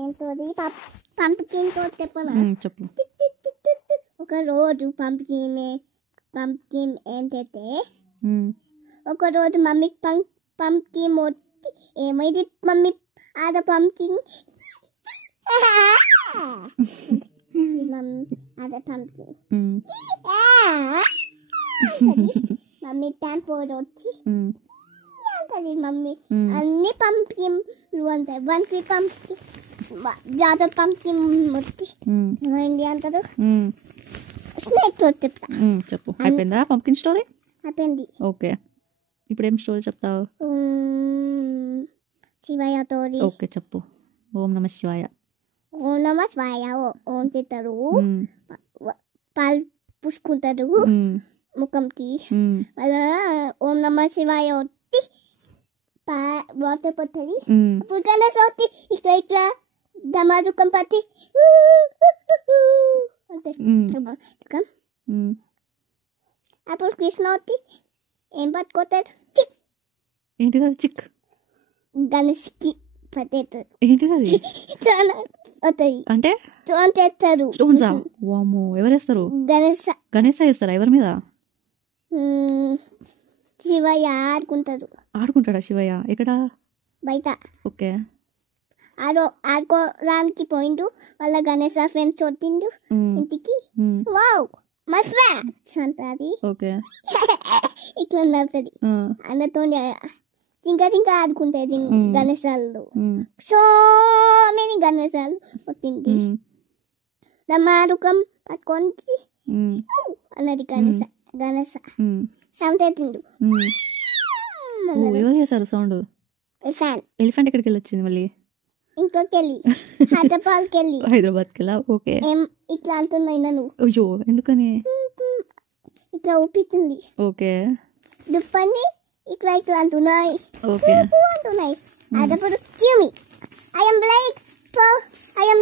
ఏంటోది pumpkin తో చెప్పనా చెప్పు. ఒక రోజు పంపికిన్ ఏంటంటే ఒక రోజు మమ్మీ పంపికిన్ మొత్తి ఏమైంది మమ్మీ ఆడ పంపికిన్ ఆడ పంపికిన్ మమ్మీ టెంపో వచ్చి మమ్మీ అన్ని పంపికిన్లు అంటాయి వంటి పంపికిన్ జాతర పంపికిన్ మొత్తి ఏంటి అంటారు స్నేక్ తో చెప్తా. చెప్పు. అయిపోయిందా పంపికిన్ స్టోరీ? అయిపోయింది. ఓకే, ఇప్పుడు ఏం స్టోరీ చెప్తావు? శివయ్య తోరి. ఓకే చెప్పు. ఓం నమ శివాయ. ఓం నమ శివాయ ఓం తింటారు, పాలు పూసుకుంటారు ముఖంకి. వాళ్ళ ఓం నమ శివాయ వచ్చి వాటర్ పడుతుంది. అప్పుడు గణేష్ వచ్చి ఇట్లా ఇట్లా దమాదుకం పట్టి అంటే అప్పుడు కృష్ణ వచ్చి ఏం పట్టుకోతాడు? చిక్. ఏంటిది అది? చిక్. గణేష్కి పట్టేస్తారు. ఏంటిది అది? అవుతాయి అంటే స్టోన్ చేస్తారు. స్టోన్సా? వామ్మో, ఎవరు వేస్తారు? గణేశ వేస్తారా? ఎవరి మీద? శివయ్య ఆడుకుంటాడా శివయ్య? ఎక్కడ? బయట. ఓకే. ఆడుకోవడానికి పోయిండు. వాళ్ళ గణేష్ ఫ్రెండ్స్ వచ్చిండు ఇంటికి. వావ్ మై ఫ్రెండ్స్ అంటది. ఓకే. ఇట్లా నవ్వుతుంది. అన్నతో జింక ఆడుకుంటాయి గణేశాలు. సో మెనీ గణేశాలు వచ్చింది. దమారుకం పట్టుకొని అన్నది గణేశ సౌండ్ అవుతుండు. ఎవరు చేశారు సౌండ్? ఎలిఫెంట్ ఎక్కడికి వెళ్ళి వచ్చింది మళ్ళీ? ఇంకోకి వెళ్ళి హైదరాబాద్కి వెళ్ళా. ఓకే. ఇట్లా అంటున్నాయి నన్ను. అయ్యో, ఎందుకని? ఇట్లా ఊపిస్తుంది. ఓకే. దుప్పని ఇట్లా ఇట్లా అంటున్నాయి. ఓకే అంటున్నాయి. అదప్పుడు గివ్ ఐఎమ్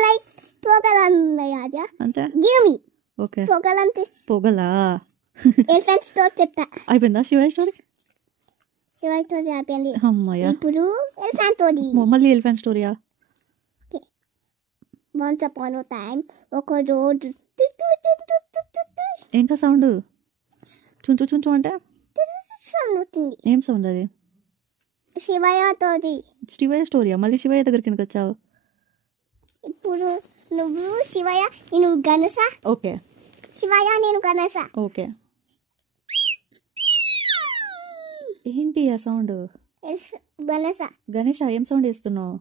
లైక్ పోగలంటున్నాయి. రాజా అంటే గివ్ మీ. ఓకే. పోగలంటే పోగలా? ఎలిఫెంట్ స్టోరీ చెప్తా. అయిపోయిందా శివయ్య స్టోరీ? శివయ్య స్టోరీ అయిపోయింది. అమ్మయ్య. ఇప్పుడు ఎలిఫెంట్ స్టోరీ. మళ్ళీ ఎలిఫెంట్ స్టోరీయా? Once upon a time, ఒక రోజు ఏంటా సౌండ్? చుంచు చుంచు అంటే సౌండ్ వచ్చింది. ఏం సౌండ్ అది? శివయ్య స్టోరీ. శివయ్య స్టోరీయా? మళ్ళీ శివయ్య దగ్గరికి ఎందుకు వచ్చావు? ఇప్పుడు నువ్వు శివయ్య, నేను గణేశ. ఓకే. శివయ్య, నేను గణేశ. ఓకే. ఏంటి ఆ సౌండ్? గణేశ. గణేష ఏం సౌండ్ వేస్తున్నావు?